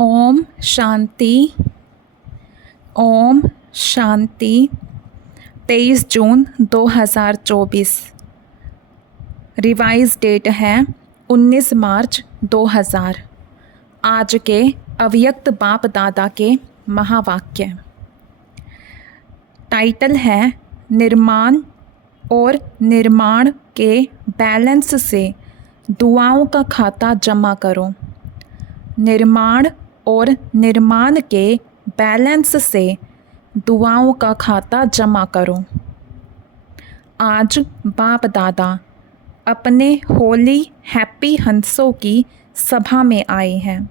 ओम शांति। ओम शांति। 23 जून 2024। Revise date है 19 मार्च 2000। आज के अव्यक्त बाप दादा के महावाक्य। टाइटल है निर्माण और निर्माण के बैलेंस से दुआओं का खाता जमा करो। निर्माण और निर्माण के बैलेंस से दुआओं का खाता जमा करो। आज बाप दादा अपने होली हैप्पी हंसों की सभा में आए हैं।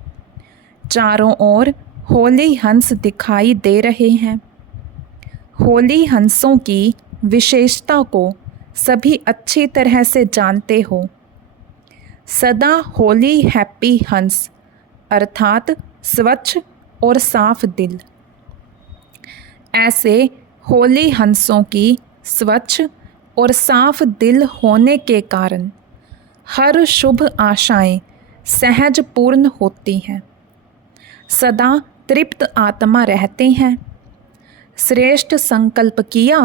चारों ओर होली हंस दिखाई दे रहे हैं। होली हंसों की विशेषता को सभी अच्छी तरह से जानते हो। सदा होली हैप्पी हंस अर्थात स्वच्छ और साफ दिल। ऐसे होली हंसों की स्वच्छ और साफ दिल होने के कारण हर शुभ आशाएं सहज पूर्ण होती हैं। सदा तृप्त आत्मा रहते हैं। श्रेष्ठ संकल्प किया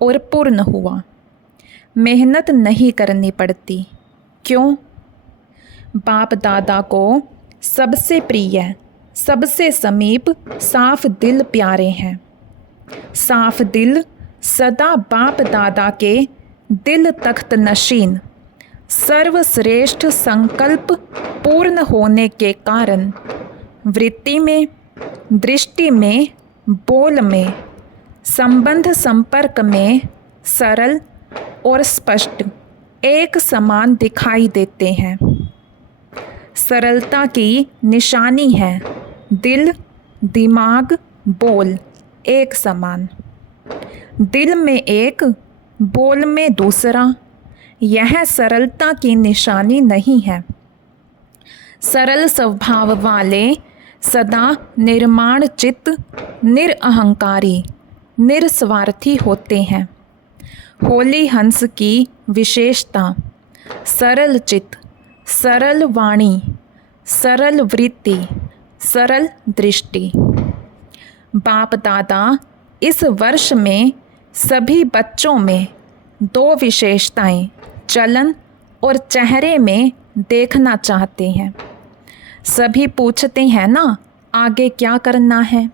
और पूर्ण हुआ। मेहनत नहीं करनी पड़ती। क्यों? बाप दादा को सबसे प्रिय, सबसे समीप साफ दिल प्यारे हैं। साफ दिल सदा बाप दादा के दिल तख्त नशीन सर्वश्रेष्ठ संकल्प पूर्ण होने के कारण वृत्ति में, दृष्टि में, बोल में, संबंध संपर्क में सरल और स्पष्ट एक समान दिखाई देते हैं। सरलता की निशानी है दिल, दिमाग, बोल एक समान। दिल में एक, बोल में दूसरा, यह सरलता की निशानी नहीं है। सरल स्वभाव वाले सदा निर्माण चित्त, निरअहंकारी, निस्वार्थी होते हैं। होली हंस की विशेषता सरल चित्त, सरल वाणी, सरल वृत्ति, सरल दृष्टि। बाप दादा इस वर्ष में सभी बच्चों में दो विशेषताएं चलन और चेहरे में देखना चाहते हैं। सभी पूछते हैं ना, आगे क्या करना है?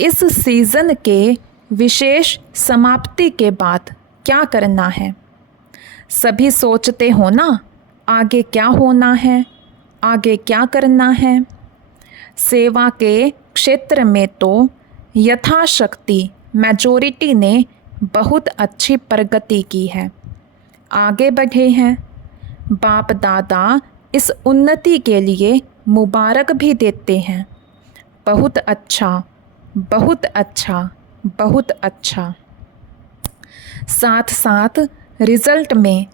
इस सीज़न के विशेष समाप्ति के बाद क्या करना है? सभी सोचते हो ना, आगे क्या होना है, आगे क्या करना है? सेवा के क्षेत्र में तो यथाशक्ति मेजॉरिटी ने बहुत अच्छी प्रगति की है, आगे बढ़े हैं। बाप दादा इस उन्नति के लिए मुबारक भी देते हैं। बहुत अच्छा, बहुत अच्छा, बहुत अच्छा। साथ साथ रिजल्ट में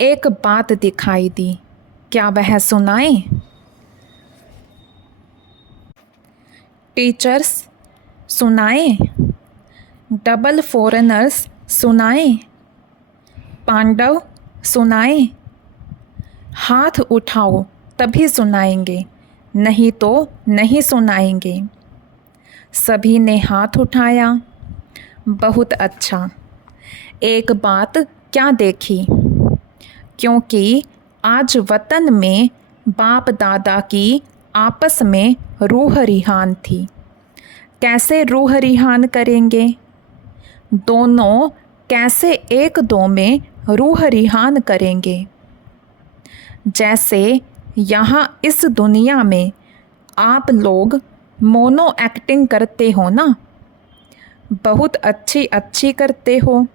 एक बात दिखाई दी। क्या वह सुनाएं? टीचर्स सुनाएं? डबल फॉरेनर्स सुनाएं? पांडव सुनाएं? हाथ उठाओ तभी सुनाएंगे, नहीं तो नहीं सुनाएंगे। सभी ने हाथ उठाया। बहुत अच्छा। एक बात क्या देखी? क्योंकि आज वतन में बाप दादा की आपस में रूह रिहान थी। कैसे रूह रिहान करेंगे? दोनों कैसे एक दो में रूह रिहान करेंगे? जैसे यहाँ इस दुनिया में आप लोग मोनो एक्टिंग करते हो ना, बहुत अच्छी अच्छी करते हो,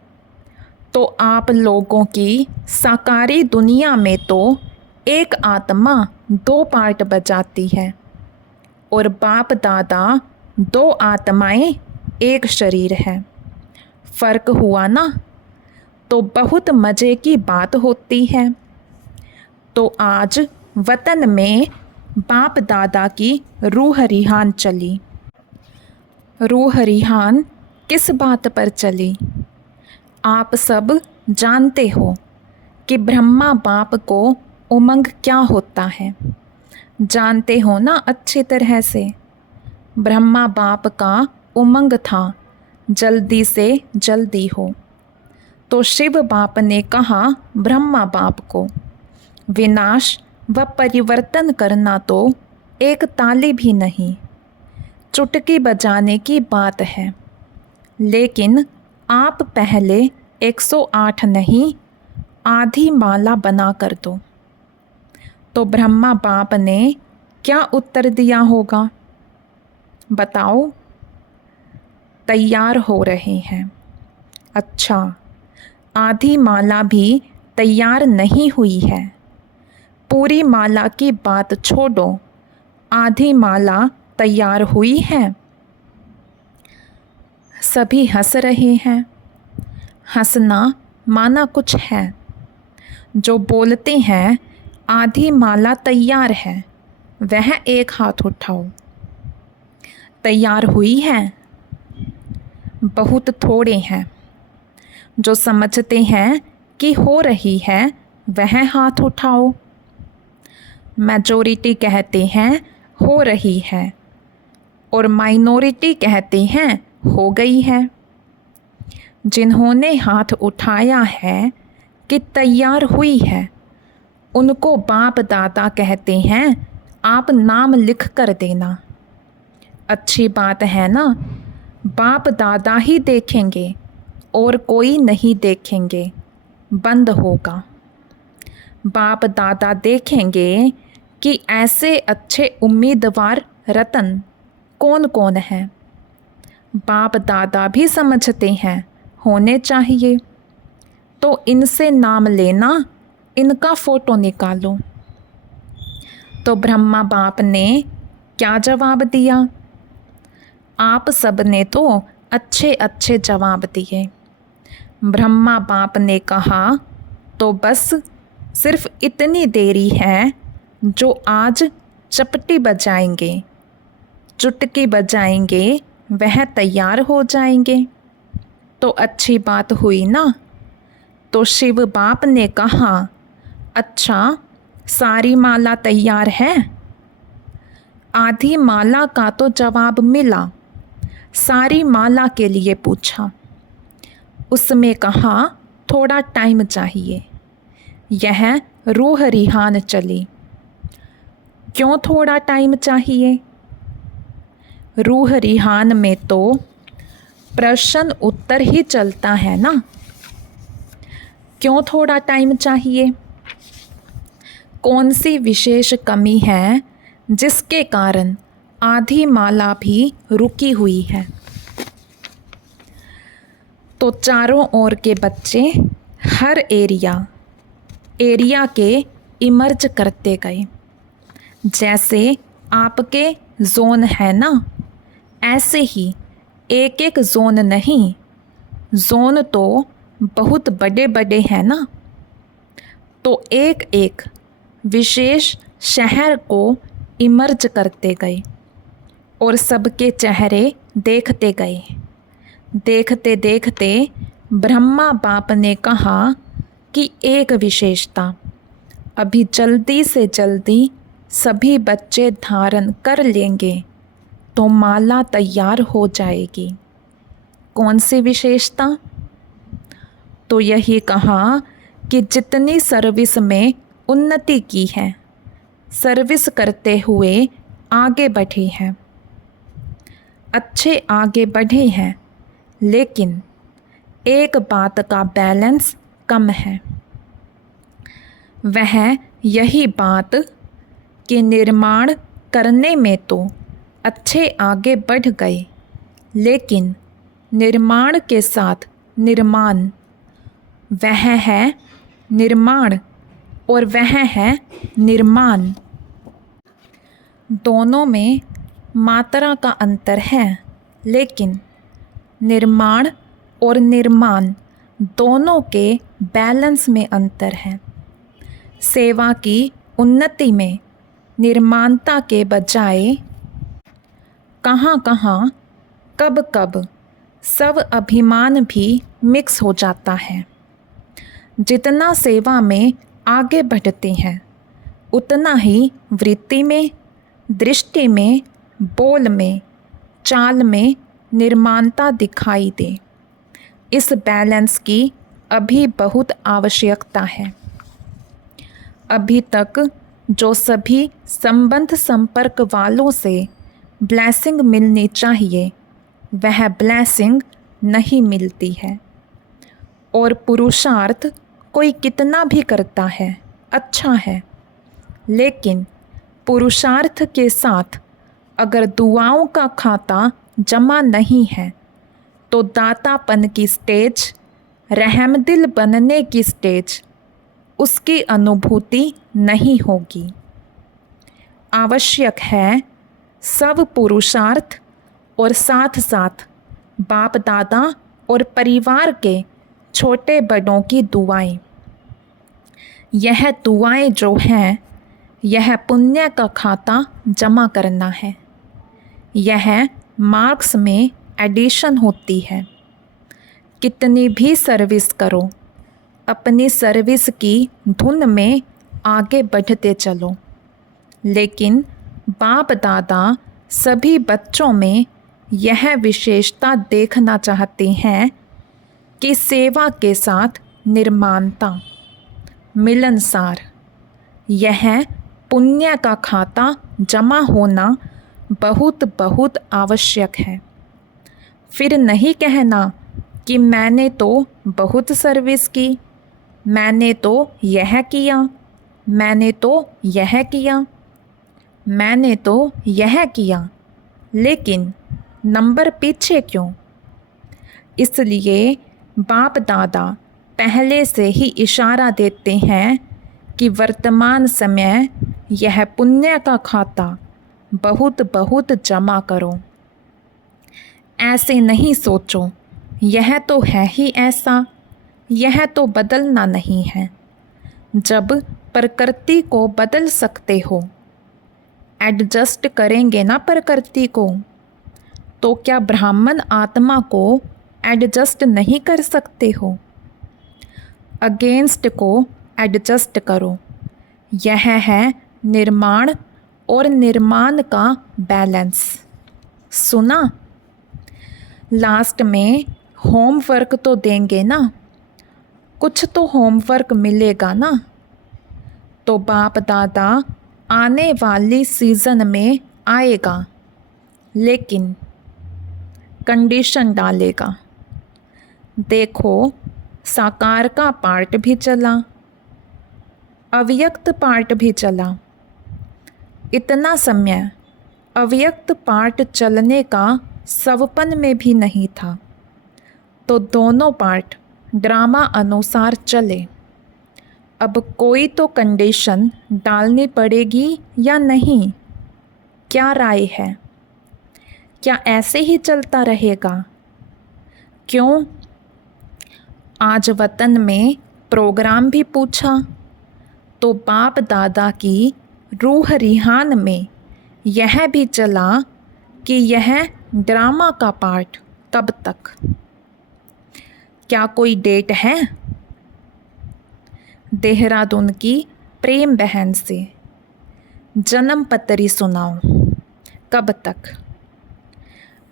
तो आप लोगों की साकारी दुनिया में तो एक आत्मा दो पार्ट बजाती है और बाप दादा दो आत्माएं एक शरीर है। फ़र्क हुआ ना? तो बहुत मज़े की बात होती है। तो आज वतन में बाप दादा की रूह रिहान चली। रूह रिहान किस बात पर चली? आप सब जानते हो कि ब्रह्मा बाप को उमंग क्या होता है। जानते हो ना अच्छी तरह से। ब्रह्मा बाप का उमंग था जल्दी से जल्दी हो। तो शिव बाप ने कहा ब्रह्मा बाप को, विनाश व परिवर्तन करना तो एक ताली भी नहीं, चुटकी बजाने की बात है। लेकिन आप पहले 108 नहीं, आधी माला बना कर दो। तो ब्रह्मा बाप ने क्या उत्तर दिया होगा बताओ? तैयार हो रहे हैं। अच्छा, आधी माला भी तैयार नहीं हुई है। पूरी माला की बात छोड़ो, आधी माला तैयार हुई है। सभी हंस रहे हैं। हंसना माना कुछ है। जो बोलते हैं आधी माला तैयार है, वह एक हाथ उठाओ। तैयार हुई है? बहुत थोड़े हैं। जो समझते हैं कि हो रही है, वह हाथ उठाओ। मेजॉरिटी कहते हैं हो रही है और माइनॉरिटी कहते हैं हो गई है। जिन्होंने हाथ उठाया है कि तैयार हुई है, उनको बाप दादा कहते हैं आप नाम लिख कर देना। अच्छी बात है ना, बाप दादा ही देखेंगे और कोई नहीं देखेंगे, बंद होगा। बाप दादा देखेंगे कि ऐसे अच्छे उम्मीदवार रतन कौन कौन है। बाप दादा भी समझते हैं होने चाहिए, तो इनसे नाम लेना, इनका फ़ोटो निकालो। तो ब्रह्मा बाप ने क्या जवाब दिया? आप सब ने तो अच्छे अच्छे जवाब दिए। ब्रह्मा बाप ने कहा तो बस सिर्फ इतनी देरी है, जो आज चपटी बजाएंगे, चुटकी बजाएंगे, वह तैयार हो जाएंगे। तो अच्छी बात हुई ना। तो शिव बाप ने कहा अच्छा, सारी माला तैयार है? आधी माला का तो जवाब मिला, सारी माला के लिए पूछा। उसमें कहा थोड़ा टाइम चाहिए, यह रूह रिहान चली। क्यों थोड़ा टाइम चाहिए? रूह रिहान में तो प्रश्न उत्तर ही चलता है ना। क्यों थोड़ा टाइम चाहिए? कौन सी विशेष कमी है जिसके कारण आधी माला भी रुकी हुई है? तो चारों ओर के बच्चे हर एरिया के इमर्ज करते गए। जैसे आपके जोन है ना, ऐसे ही एक एक जोन नहीं, जोन तो बहुत बड़े बड़े हैं ना। तो एक एक विशेष शहर को इमर्ज करते गए और सबके चेहरे देखते गए। देखते देखते ब्रह्मा बाप ने कहा कि एक विशेषता अभी जल्दी से जल्दी सभी बच्चे धारण कर लेंगे तो माला तैयार हो जाएगी। कौन सी विशेषता? तो यही कहा कि जितनी सर्विस में उन्नति की है, सर्विस करते हुए आगे बढ़े हैं, अच्छे आगे बढ़े हैं, लेकिन एक बात का बैलेंस कम है। वह यही बात कि निर्माण करने में तो अच्छे आगे बढ़ गए, लेकिन निर्माण के साथ निर्माण, वह है निर्माण और वह है निर्माण। दोनों में मात्रा का अंतर है, लेकिन निर्माण और निर्माण दोनों के बैलेंस में अंतर है। सेवा की उन्नति में निर्माणता के बजाय कहाँ कहाँ कब कब सब अभिमान भी मिक्स हो जाता है। जितना सेवा में आगे बढ़ते हैं, उतना ही वृत्ति में, दृष्टि में, बोल में, चाल में निर्माणता दिखाई दे। इस बैलेंस की अभी बहुत आवश्यकता है। अभी तक जो सभी संबंध संपर्क वालों से ब्लेसिंग मिलनी चाहिए वह ब्लेसिंग नहीं मिलती है। और पुरुषार्थ कोई कितना भी करता है अच्छा है, लेकिन पुरुषार्थ के साथ अगर दुआओं का खाता जमा नहीं है तो दातापन की स्टेज, रहमदिल बनने की स्टेज, उसकी अनुभूति नहीं होगी। आवश्यक है सब पुरुषार्थ और साथ साथ बाप दादा और परिवार के छोटे बड़ों की दुआएं। यह दुआएं जो हैं यह पुण्य का खाता जमा करना है। यह मार्क्स में एडिशन होती है। कितनी भी सर्विस करो, अपनी सर्विस की धुन में आगे बढ़ते चलो, लेकिन बाप दादा सभी बच्चों में यह विशेषता देखना चाहते हैं कि सेवा के साथ निर्माणता, मिलनसार, यह पुण्य का खाता जमा होना बहुत बहुत आवश्यक है। फिर नहीं कहना कि मैंने तो बहुत सर्विस की, मैंने तो यह किया, मैंने तो यह किया, मैंने तो यह किया, लेकिन नंबर पीछे क्यों? इसलिए बाप दादा पहले से ही इशारा देते हैं कि वर्तमान समय यह पुण्य का खाता बहुत बहुत जमा करो। ऐसे नहीं सोचो यह तो है ही ऐसा, यह तो बदलना नहीं है। जब प्रकृति को बदल सकते हो, एडजस्ट करेंगे ना प्रकृति को, तो क्या ब्राह्मण आत्मा को एडजस्ट नहीं कर सकते हो? अगेंस्ट को एडजस्ट करो। यह है निर्माण और निर्माण का बैलेंस। सुना? लास्ट में होमवर्क तो देंगे ना, कुछ तो होमवर्क मिलेगा ना। तो बाप दादा आने वाली सीज़न में आएगा, लेकिन कंडीशन डालेगा। देखो साकार का पार्ट भी चला, अव्यक्त पार्ट भी चला। इतना समय अव्यक्त पार्ट चलने का सवपन में भी नहीं था, तो दोनों पार्ट ड्रामा अनुसार चले। अब कोई तो कंडीशन डालनी पड़ेगी या नहीं? क्या राय है? क्या ऐसे ही चलता रहेगा? क्यों? आज वतन में प्रोग्राम भी पूछा तो बाप दादा की रूह रिहान में यह भी चला कि यह ड्रामा का पार्ट कब तक? क्या कोई डेट है? देहरादून की प्रेम बहन से जन्म पत्री सुनाओ, कब तक?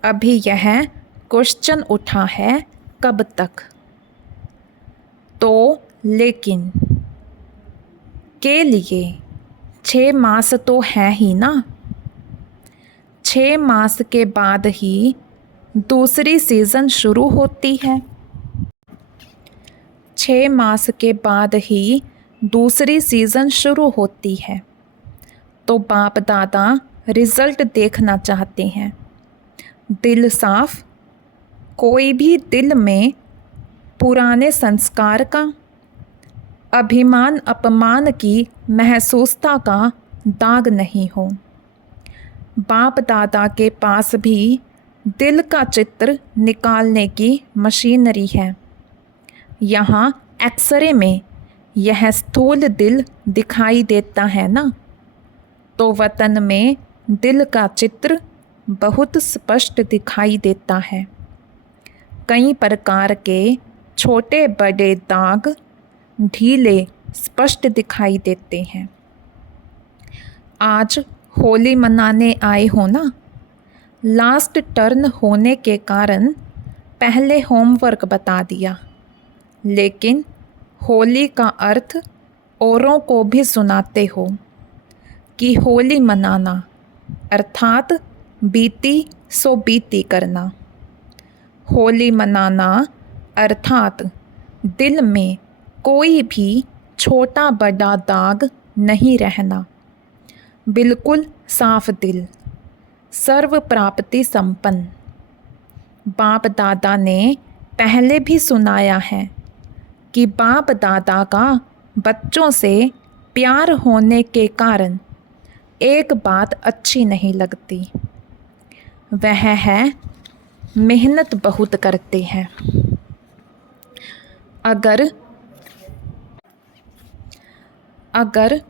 अभी यह क्वेश्चन उठा है, कब तक? तो लेकिन के लिए 6 मास तो है ही ना। 6 मास के बाद ही दूसरी सीज़न शुरू होती है। 6 मास के बाद ही दूसरी सीज़न शुरू होती है। तो बाप दादा रिज़ल्ट देखना चाहते हैं। दिल साफ, कोई भी दिल में पुराने संस्कार का, अभिमान अपमान की महसूसता का दाग नहीं हो। बाप दादा के पास भी दिल का चित्र निकालने की मशीनरी है। यहाँ एक्सरे में यह स्थूल दिल दिखाई देता है ना, तो वतन में दिल का चित्र बहुत स्पष्ट दिखाई देता है। कई प्रकार के छोटे बड़े दाग ढीले स्पष्ट दिखाई देते हैं। आज होली मनाने आए हो ना। लास्ट टर्न होने के कारण पहले होमवर्क बता दिया, लेकिन होली का अर्थ औरों को भी सुनाते हो कि होली मनाना अर्थात बीती सो बीती करना। होली मनाना अर्थात दिल में कोई भी छोटा बड़ा दाग नहीं रहना, बिल्कुल साफ दिल, सर्व प्राप्ति संपन्न। बाप दादा ने पहले भी सुनाया है कि बाप दादा का बच्चों से प्यार होने के कारण एक बात अच्छी नहीं लगती, वह है मेहनत बहुत करते हैं। अगर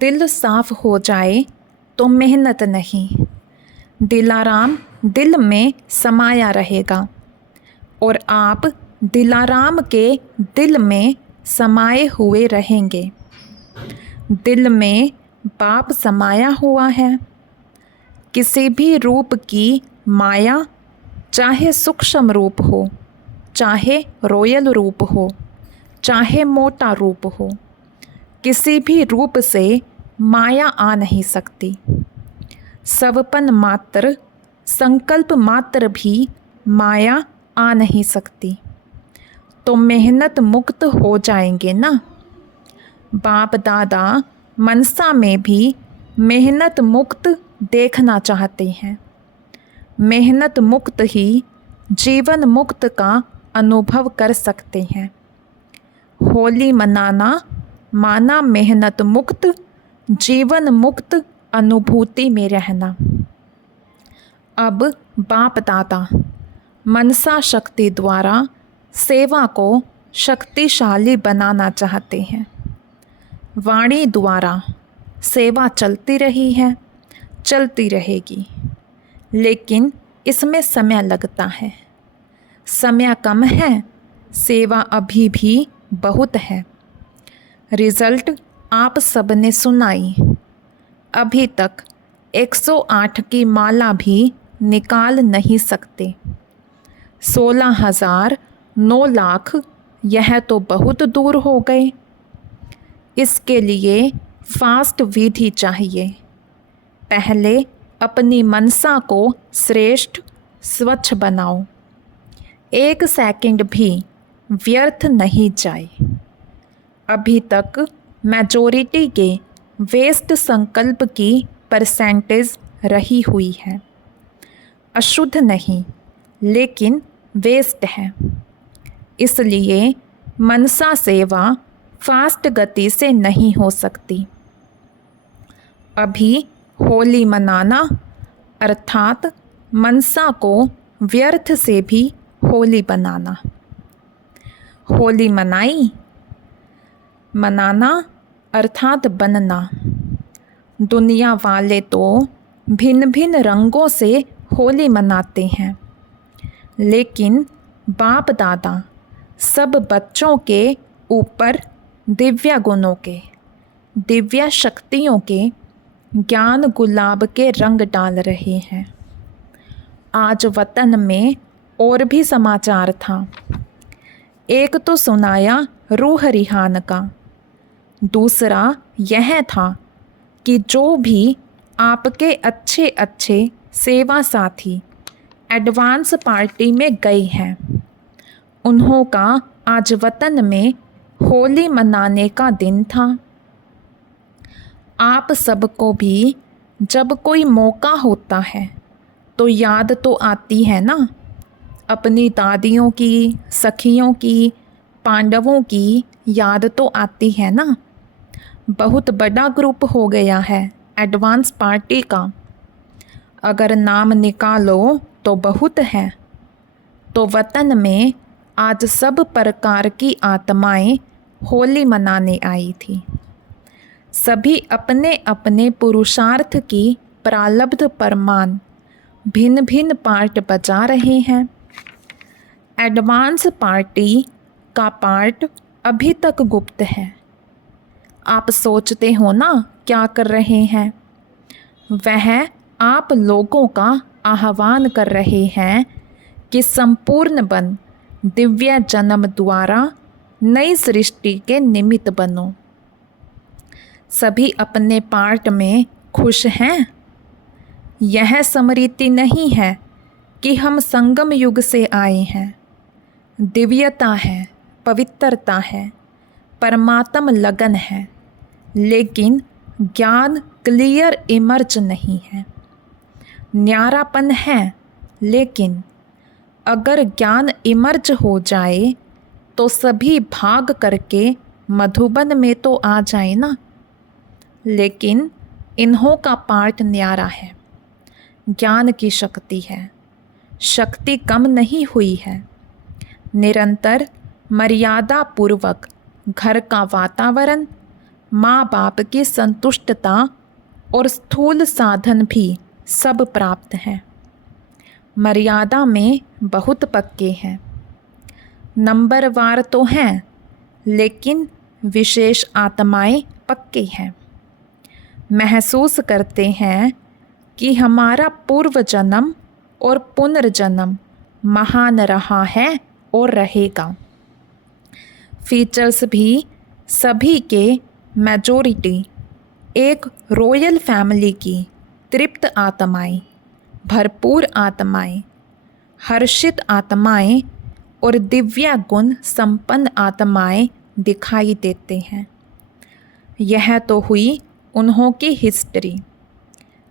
दिल साफ हो जाए तो मेहनत नहीं, दिलाराम दिल में समाया रहेगा और आप दिलाराम के दिल में समाये हुए रहेंगे। दिल में बाप समाया हुआ है। किसी भी रूप की माया, चाहे सूक्ष्म रूप हो, चाहे रॉयल रूप हो, चाहे मोटा रूप हो, किसी भी रूप से माया आ नहीं सकती। सवपन मात्र, संकल्प मात्र भी माया आ नहीं सकती। तो मेहनत मुक्त हो जाएंगे ना। बाप दादा मनसा में भी मेहनत मुक्त देखना चाहते हैं। मेहनत मुक्त ही जीवन मुक्त का अनुभव कर सकते हैं। होली मनाना माना मेहनत मुक्त, जीवन मुक्त अनुभूति में रहना। अब बाप दादा मनसा शक्ति द्वारा सेवा को शक्तिशाली बनाना चाहते हैं। वाणी द्वारा सेवा चलती रही है, चलती रहेगी, लेकिन इसमें समय लगता है। समय कम है, सेवा अभी भी बहुत है। रिजल्ट आप सबने सुनाई। अभी तक 108 की माला भी निकाल नहीं सकते। 16,000, 9 लाख, यह तो बहुत दूर हो गए। इसके लिए फास्ट विधि चाहिए। पहले अपनी मनसा को श्रेष्ठ स्वच्छ बनाओ। 1 सेकंड भी व्यर्थ नहीं जाए। अभी तक मेजॉरिटी के वेस्ट संकल्प की परसेंटेज रही हुई है। अशुद्ध नहीं, लेकिन वेस्ट है। इसलिए मनसा सेवा फास्ट गति से नहीं हो सकती। अभी होली मनाना अर्थात मनसा को व्यर्थ से भी होली बनाना। होली मनाई, मनाना अर्थात बनना। दुनिया वाले तो भिन्न भिन्न रंगों से होली मनाते हैं, लेकिन बाप दादा सब बच्चों के ऊपर दिव्य गुणों के, दिव्य शक्तियों के ज्ञान गुलाब के रंग डाल रहे हैं। आज वतन में और भी समाचार था। एक तो सुनाया रूह रिहान का, दूसरा यह था कि जो भी आपके अच्छे अच्छे सेवा साथी एडवांस पार्टी में गए हैं, उन्हों का आज वतन में होली मनाने का दिन था। आप सबको भी जब कोई मौका होता है तो याद तो आती है ना, अपनी दादियों की, सखियों की, पांडवों की याद तो आती है ना। बहुत बड़ा ग्रुप हो गया है एडवांस पार्टी का। अगर नाम निकालो तो बहुत है। तो वतन में आज सब प्रकार की आत्माएं होली मनाने आई थी। सभी अपने अपने पुरुषार्थ की प्रारब्ध प्रमाण भिन्न भिन्न पार्ट बजा रहे हैं। एडवांस पार्टी का पार्ट अभी तक गुप्त है। आप सोचते हो ना क्या कर रहे हैं। वह आप लोगों का आह्वान कर रहे हैं कि संपूर्ण बन दिव्य जन्म द्वारा नई सृष्टि के निमित्त बनो। सभी अपने पार्ट में खुश हैं। यह स्मृति नहीं है कि हम संगम युग से आए हैं। दिव्यता है, पवित्रता है, परमात्म लगन है, लेकिन ज्ञान क्लियर इमर्ज नहीं है। न्यारापन है, लेकिन अगर ज्ञान इमर्ज हो जाए तो सभी भाग करके मधुबन में तो आ जाए ना। लेकिन इन्हों का पार्ट न्यारा है। ज्ञान की शक्ति है, शक्ति कम नहीं हुई है। निरंतर मर्यादा पूर्वक घर का वातावरण, माँ बाप की संतुष्टता और स्थूल साधन भी सब प्राप्त हैं। मर्यादा में बहुत पक्के हैं। नंबरवार तो हैं, लेकिन विशेष आत्माएं पक्के हैं। महसूस करते हैं कि हमारा पूर्व जन्म और पुनर्जन्म महान रहा है और रहेगा। फीचर्स भी सभी के मेजॉरिटी एक रॉयल फैमिली की तृप्त आत्माएं, भरपूर आत्माएं, हर्षित आत्माएं और दिव्य गुण संपन्न आत्माएं दिखाई देते हैं। यह तो हुई उन्हों की हिस्ट्री।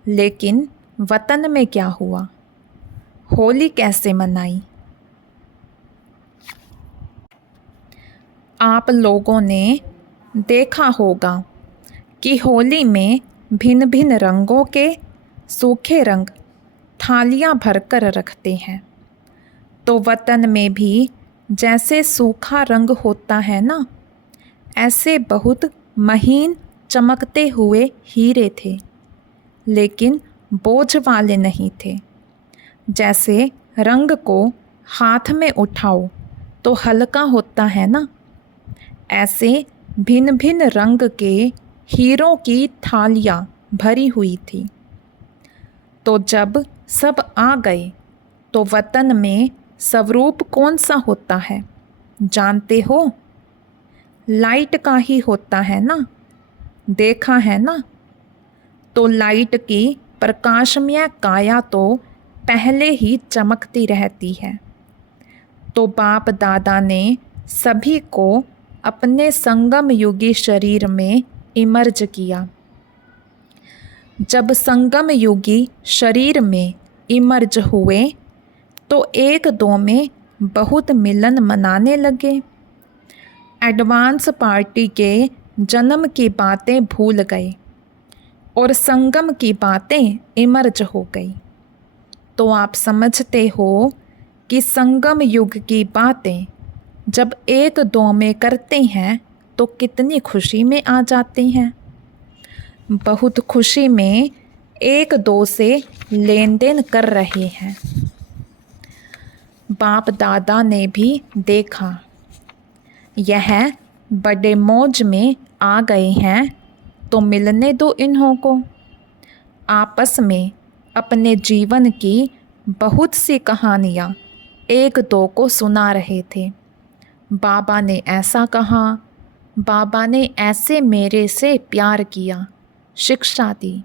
लेकिन वतन में क्या हुआ? होली कैसे मनाई? आप लोगों ने देखा होगा कि होली में भिन्न भिन्न रंगों के सूखे रंग थालियां भरकर रखते हैं। तो वतन में भी जैसे सूखा रंग होता है ना, ऐसे बहुत महीन चमकते हुए हीरे थे, लेकिन बोझ वाले नहीं थे। जैसे रंग को हाथ में उठाओ तो हल्का होता है ना, ऐसे भिन्न भिन्न रंग के हीरों की थालियाँ भरी हुई थी। तो जब सब आ गए तो वतन में स्वरूप कौन सा होता है जानते हो? लाइट का ही होता है ना, देखा है ना। तो लाइट की प्रकाशमय काया तो पहले ही चमकती रहती है। तो बाप दादा ने सभी को अपने संगम युगी शरीर में इमर्ज किया। जब संगम युगी शरीर में इमर्ज हुए तो एक दो में बहुत मिलन मनाने लगे। एडवांस पार्टी के जन्म की बातें भूल गए और संगम की बातें इमर्ज हो गई। तो आप समझते हो कि संगम युग की बातें जब एक दो में करते हैं तो कितनी खुशी में आ जाते हैं। बहुत खुशी में एक दो से लेन देन कर रहे हैं। बाप दादा ने भी देखा, यह बड़े मौज में आ गए हैं तो मिलने दो इन्हों को। आपस में अपने जीवन की बहुत सी कहानियाँ एक दो को सुना रहे थे। बाबा ने ऐसा कहा, बाबा ने ऐसे मेरे से प्यार किया, शिक्षा दी।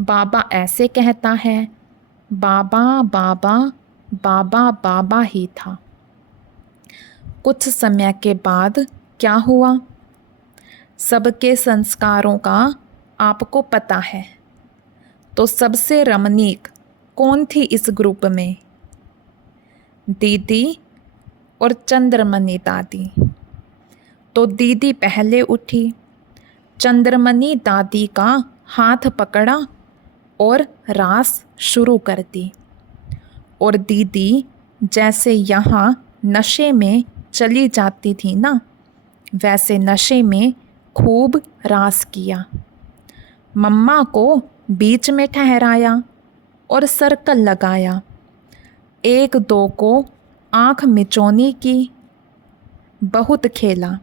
बाबा ऐसे कहता है, बाबा बाबा बाबा बाबा ही था। कुछ समय के बाद क्या हुआ? सबके संस्कारों का आपको पता है। तो सबसे रमणीक कौन थी इस ग्रुप में? दीदी और चंद्रमणि दादी। तो दीदी पहले उठी, चंद्रमणि दादी का हाथ पकड़ा और रास शुरू कर दी। और दीदी जैसे यहाँ नशे में चली जाती थी ना, वैसे नशे में खूब रास किया। मम्मा को बीच में ठहराया और सर्कल लगाया। एक दो को आँख मिचौनी की। बहुत खेला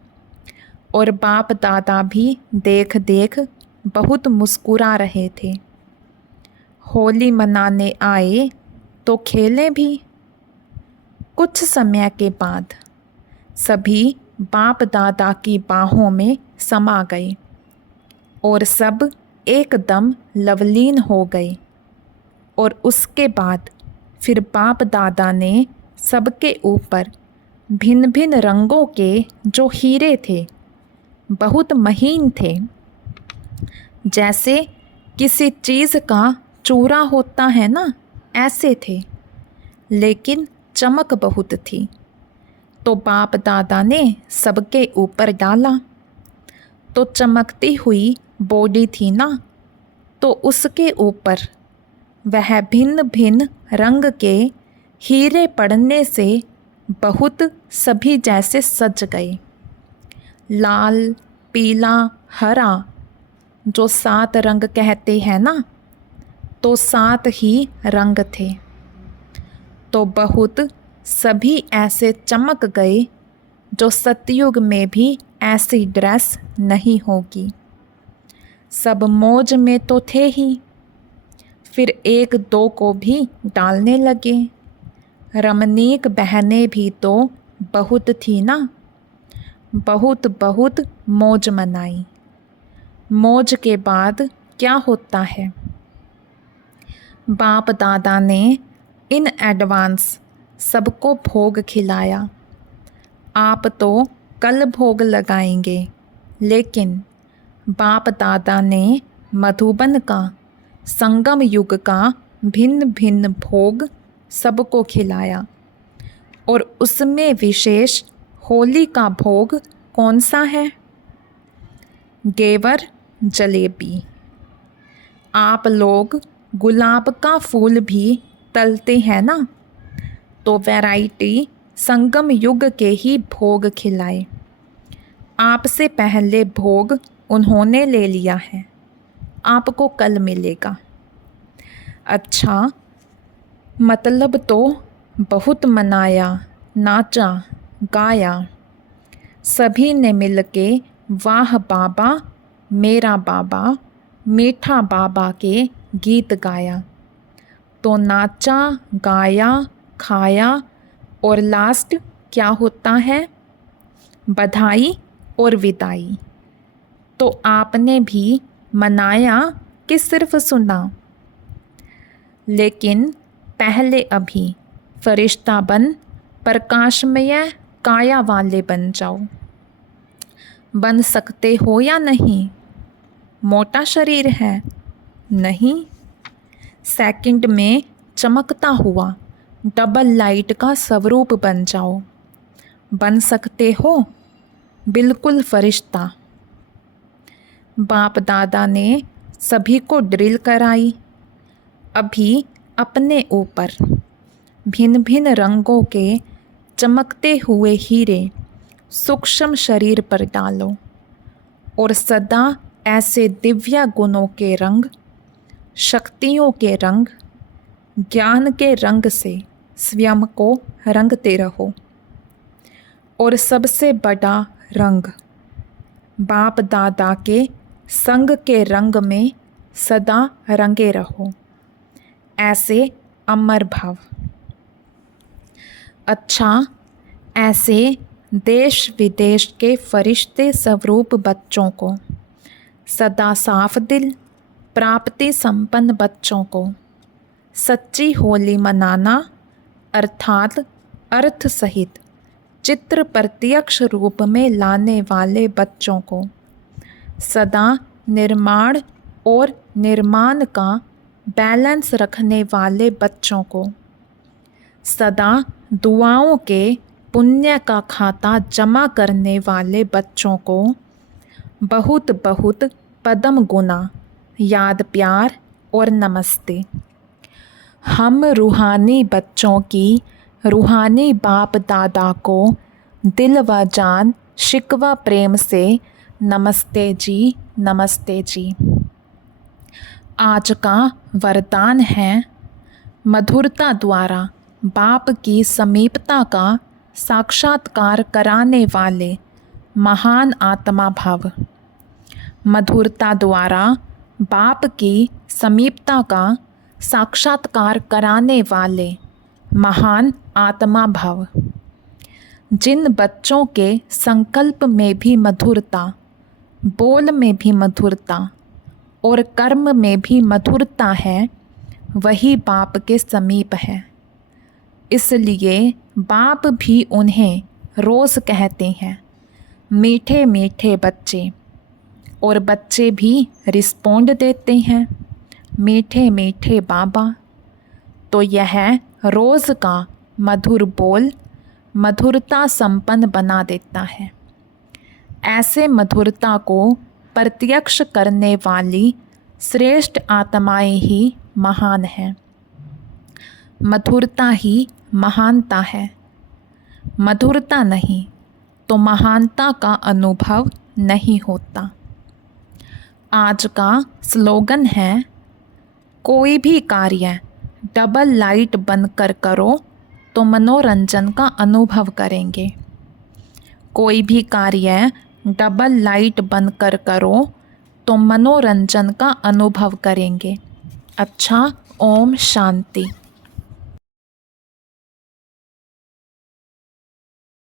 और बाप दादा भी देख देख बहुत मुस्कुरा रहे थे। होली मनाने आए तो खेले भी। कुछ समय के बाद सभी बाप दादा की बाहों में समा गए और सब एकदम लवलीन हो गए। और उसके बाद फिर बाप दादा ने सबके ऊपर भिन्न भिन्न रंगों के जो हीरे थे, बहुत महीन थे, जैसे किसी चीज़ का चूरा होता है ना, ऐसे थे, लेकिन चमक बहुत थी। तो बाप दादा ने सबके ऊपर डाला तो चमकती हुई बॉडी थी ना, तो उसके ऊपर वह भिन्न भिन्न रंग के हीरे पड़ने से बहुत सभी जैसे सज गए। लाल, पीला, हरा, जो 7 रंग कहते हैं ना, तो 7 ही रंग थे। तो बहुत सभी ऐसे चमक गए जो सतयुग में भी ऐसी ड्रेस नहीं होगी। सब मौज में तो थे ही, फिर 1-2 को भी डालने लगे। रमणीक बहनें भी तो बहुत थी ना, बहुत बहुत मौज मनाई। मौज के बाद क्या होता है? बाप दादा ने इन एडवांस सबको भोग खिलाया। आप तो कल भोग लगाएंगे, लेकिन बाप दादा ने मधुबन का संगम युग का भिन्न भिन्न भोग सबको खिलाया। और उसमें विशेष होली का भोग कौन सा है? घेवर जलेबी। आप लोग गुलाब का फूल भी तलते हैं ना, तो वैरायटी संगम युग के ही भोग खिलाए। आपसे पहले भोग उन्होंने ले लिया है, आपको कल मिलेगा। अच्छा, मतलब तो बहुत मनाया, नाचा, गाया। सभी ने मिलके वाह बाबा मेरा बाबा, मीठा बाबा के गीत गाया। तो नाचा, गाया, खाया और लास्ट क्या होता है? बधाई और विदाई। तो आपने भी मनाया कि सिर्फ सुना? लेकिन पहले अभी फरिश्ता बन प्रकाशमय काया वाले बन जाओ। बन सकते हो या नहीं? मोटा शरीर है? नहीं। सेकंड में चमकता हुआ डबल लाइट का स्वरूप बन जाओ। बन सकते हो? बिल्कुल फरिश्ता। बाप दादा ने सभी को ड्रिल कराई। अभी अपने ऊपर भिन्न भिन्न रंगों के चमकते हुए हीरे सूक्ष्म शरीर पर डालो और सदा ऐसे दिव्य गुणों के रंग, शक्तियों के रंग, ज्ञान के रंग से स्वयं को रंगते रहो। और सबसे बड़ा रंग बाप दादा के संग के रंग में सदा रंगे रहो। ऐसे अमर भाव। अच्छा, ऐसे देश विदेश के फरिश्ते स्वरूप बच्चों को, सदा साफ दिल, प्राप्ति संपन्न बच्चों को सच्ची होली मनाना, अर्थात अर्थ सहित चित्र प्रत्यक्ष रूप में लाने वाले बच्चों को, सदा निर्माण और निर्माण का बैलेंस रखने वाले बच्चों को, सदा दुआओं के पुण्य का खाता जमा करने वाले बच्चों को बहुत बहुत पदम गुना याद, प्यार और नमस्ते। हम रूहानी बच्चों की रूहानी बाप दादा को दिल व जान शिकवा प्रेम से नमस्ते जी, नमस्ते जी। आज का वरदान है मधुरता द्वारा बाप की समीपता का साक्षात्कार कराने वाले महान आत्मा भाव। मधुरता द्वारा बाप की समीपता का साक्षात्कार कराने वाले महान आत्मा भव। जिन बच्चों के संकल्प में भी मधुरता, बोल में भी मधुरता और कर्म में भी मधुरता है, वही बाप के समीप है। इसलिए बाप भी उन्हें रोज़ कहते हैं, मीठे मीठे बच्चे, और बच्चे भी रिस्पोंड देते हैं, मीठे मीठे बाबा। तो यह रोज़ का मधुर बोल मधुरता संपन्न बना देता है। ऐसे मधुरता को प्रत्यक्ष करने वाली श्रेष्ठ आत्माएं ही महान हैं। मधुरता ही महानता है। मधुरता नहीं तो महानता का अनुभव नहीं होता। आज का स्लोगन है, कोई भी कार्य डबल लाइट बनकर करो तो मनोरंजन का अनुभव करेंगे। कोई भी कार्य डबल लाइट बनकर करो तो मनोरंजन का अनुभव करेंगे। अच्छा, ओम शांति।